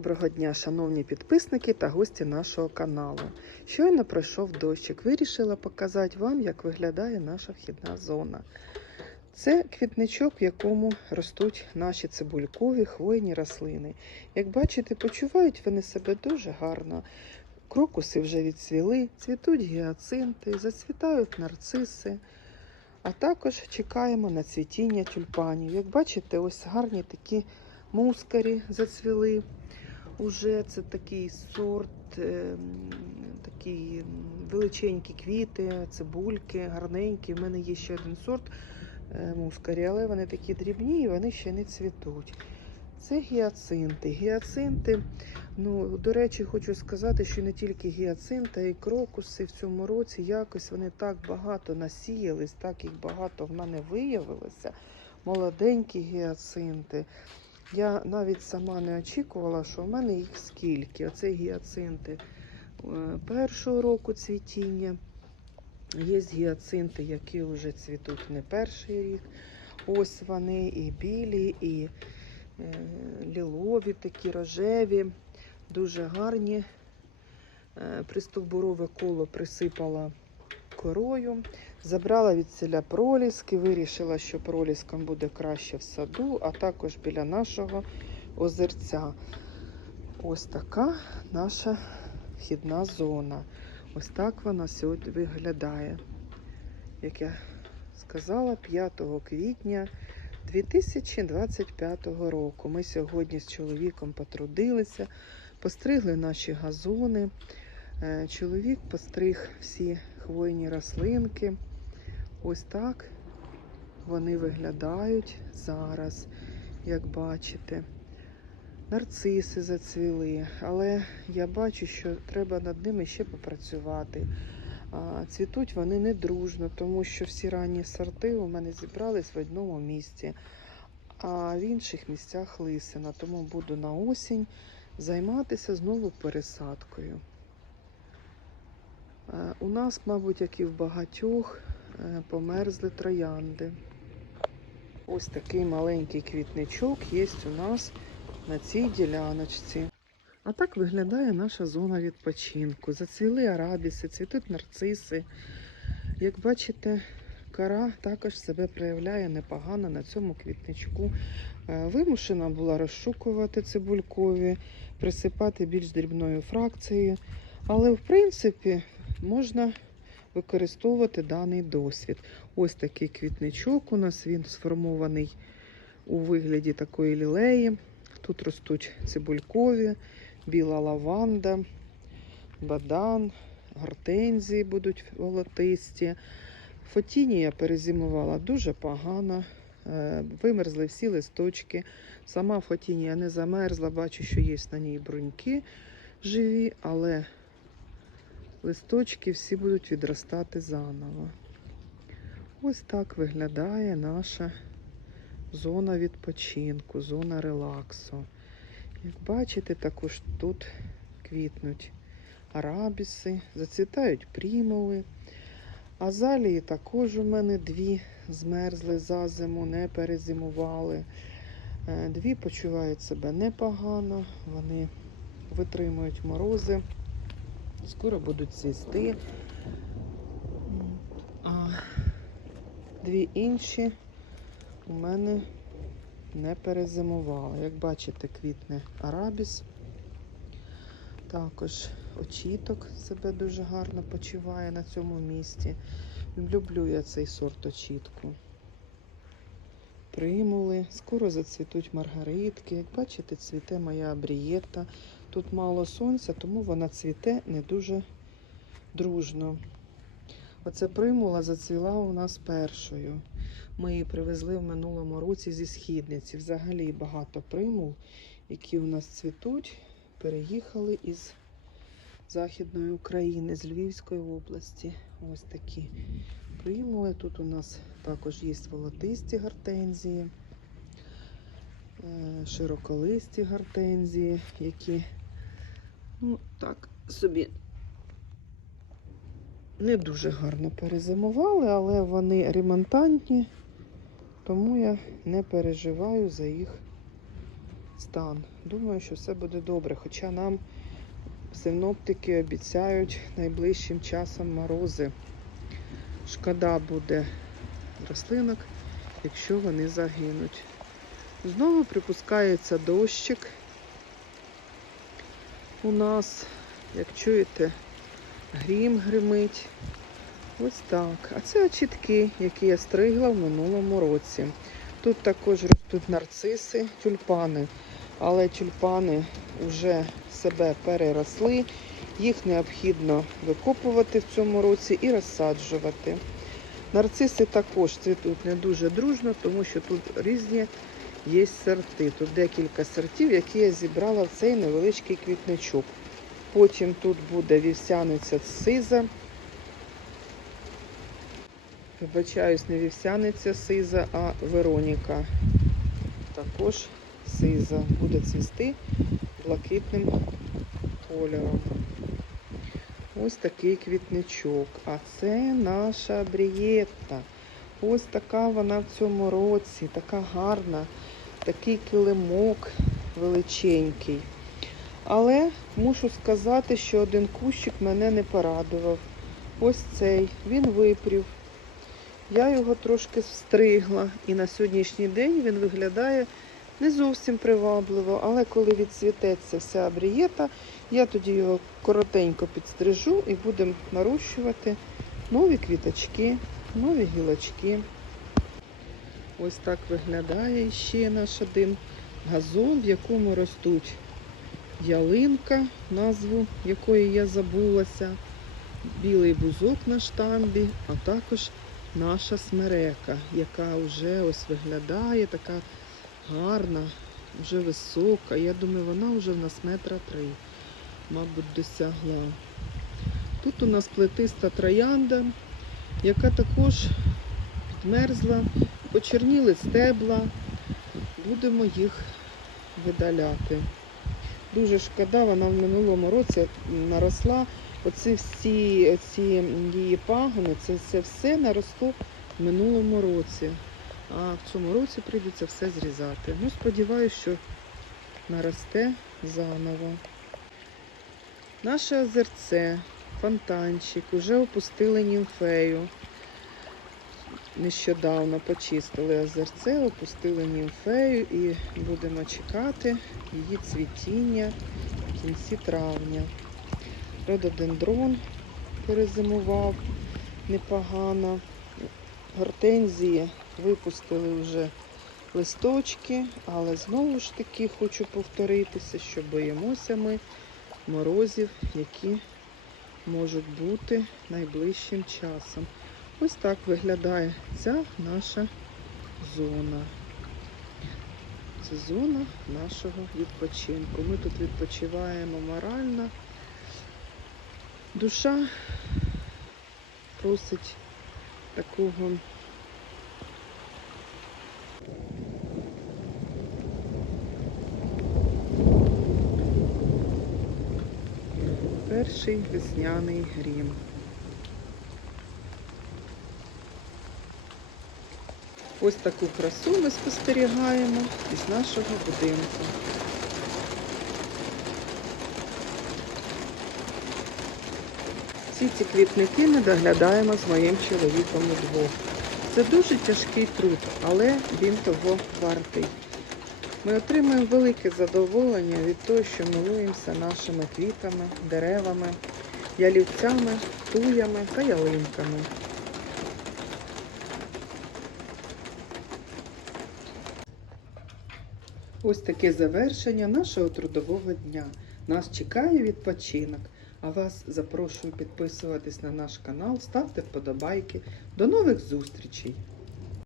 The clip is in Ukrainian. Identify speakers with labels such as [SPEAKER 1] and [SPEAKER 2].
[SPEAKER 1] Доброго дня, шановні підписники та гості нашого каналу. Щойно пройшов дощик. Вирішила показати вам, як виглядає наша вхідна зона. Це квітничок, в якому ростуть наші цибулькові хвойні рослини. Як бачите, почувають вони себе дуже гарно. Крокуси вже відцвіли, цвітуть гіацинти, зацвітають нарциси. А також чекаємо на цвітіння тюльпанів. Як бачите, ось гарні такі мускарі зацвіли. Уже це такий сорт, е, такі величенькі квіти, цибульки, гарненькі. У мене є ще один сорт е, мускарі, але вони такі дрібні і вони ще не цвітуть. Це гіацинти. Гіацинти, ну, до речі, хочу сказати, що не тільки гіацинти, а й крокуси в цьому році якось вони так багато насіялись, так їх багато в мене виявилося. Молоденькі гіацинти. Я навіть сама не очікувала, що в мене їх скільки. Оце гіацинти е, першого року цвітіння. Є гіацинти, які вже цвітуть не перший рік. Ось вони і білі, і е, лілові, такі рожеві, дуже гарні. Е, Пристовбурове коло присипала корою. Забрала від селя проліски, вирішила, що проліскам буде краще в саду, а також біля нашого озерця. Ось така наша вхідна зона. Ось так вона сьогодні виглядає. Як я сказала, 5 квітня 2025 року. Ми сьогодні з чоловіком потрудилися, постригли наші газони. Е, Чоловік постриг всі хвойні рослинки. Ось так вони виглядають зараз, як бачите. Нарциси зацвіли, але я бачу, що треба над ними ще попрацювати. Цвітуть вони не дружно, тому що всі ранні сорти у мене зібрались в одному місці, а в інших місцях лисина. Тому буду на осінь займатися знову пересадкою. У нас, мабуть, як і в багатьох, померзли троянди. Ось такий маленький квітничок є у нас на цій діляночці. А так виглядає наша зона відпочинку. Зацвіли арабіси, цвітуть нарциси. Як бачите, кора також себе проявляє непогано на цьому квітничку. Е, Вимушена була розшукувати цибулькові, присипати більш дрібною фракцією. Але, в принципі, можна використовувати даний досвід. Ось такий квітничок у нас він сформований у вигляді такої лілеї. Тут ростуть цибулькові, біла лаванда, бадан, гортензії будуть волотисті. Фотінія перезимувала дуже погано. е, Вимерзли всі листочки. Сама фотінія не замерзла, бачу, що є на ній бруньки живі, але листочки всі будуть відростати заново. Ось так виглядає наша зона відпочинку, зона релаксу. Як бачите, також тут квітнуть арабіси, зацвітають прімули. Азалії також у мене дві змерзли за зиму, не перезимували. Е, Дві почувають себе непогано, вони витримують морози, скоро будуть цвісти. А дві інші у мене не перезимували. Як бачите, квітне арабіс. Також очіток себе дуже гарно почуває на цьому місці. Люблю я цей сорт очітку. Примули, скоро зацвітуть маргаритки. Як бачите, цвіте моя абрієта. Тут мало сонця, тому вона цвіте не дуже дружно. Оце примула зацвіла у нас першою. Ми її привезли в минулому році зі східниці. Взагалі багато примул, які у нас цвітуть, переїхали із Західної України, з Львівської області. Ось такі примули. Тут у нас також є волотисті гортензії, е, широколисті гортензії, які ну, так собі не дуже гарно перезимували, але вони ремонтантні, тому я не переживаю за їх стан. Думаю, що все буде добре. Хоча нам синоптики обіцяють найближчим часом морози. Шкода буде рослинок, якщо вони загинуть. Знову припускається дощик. У нас, як чуєте, грім гримить. Ось так. А це очітки, які я стригла в минулому році. Тут також ростуть нарциси, тюльпани, але тюльпани вже себе переросли. Їх необхідно викопувати в цьому році і розсаджувати. Нарциси також цвітуть не дуже дружно, тому що тут різні є сорти. Тут декілька сортів, які я зібрала в цей невеличкий квітничок. Потім тут буде вівсяниця сиза. Вибачаюсь, не вівсяниця сиза, а Вероніка. Також сиза. Буде цвісти блакитним кольором. Ось такий квітничок. А це наша брієтта. Ось така вона в цьому році, така гарна, такий килимок величенький. Але мушу сказати, що один кущик мене не порадував. Ось цей, він випрів. Я його трошки встригла, і на сьогоднішній день він виглядає не зовсім привабливо, але коли відцвітеться вся абрієта, я тоді його коротенько підстрижу і будемо нарощувати нові квіточки, нові гілочки. Ось так виглядає ще наш один газон, в якому ростуть ялинка, назву якої я забулася, білий бузок на штамбі, а також наша смерека, яка вже ось виглядає, така гарна, вже висока. Я думаю, вона вже в нас метра три, мабуть, досягла. Тут у нас плетиста троянда, яка також підмерзла, почерніли стебла. Будемо їх видаляти. Дуже шкода, вона в минулому році наросла. Оці всі оці її пагони, це, це все наросло в минулому році. А в цьому році прийдеться все зрізати. Ну, сподіваюся, що наросте заново. Наше озерце, фонтанчик, уже опустили німфею. Нещодавно почистили озерце, опустили німфею і будемо чекати її цвітіння в кінці травня. Рододендрон перезимував непогано. Гортензії випустили вже листочки, але знову ж таки хочу повторитися, що боїмося ми морозів, які можуть бути найближчим часом. Ось так виглядає ця наша зона. Це зона нашого відпочинку. Ми тут відпочиваємо морально. Душа просить такого перший весняний грім. Ось таку красу ми спостерігаємо із нашого будинку. Всі ці квітники ми доглядаємо з моїм чоловіком удвох. Це дуже тяжкий труд, але він того вартий. Ми отримуємо велике задоволення від того, що милуємося нашими квітами, деревами, ялівцями, туями та ялинками. Ось таке завершення нашого трудового дня. Нас чекає відпочинок. А вас запрошую підписуватись на наш канал, ставте вподобайки. До нових зустрічей!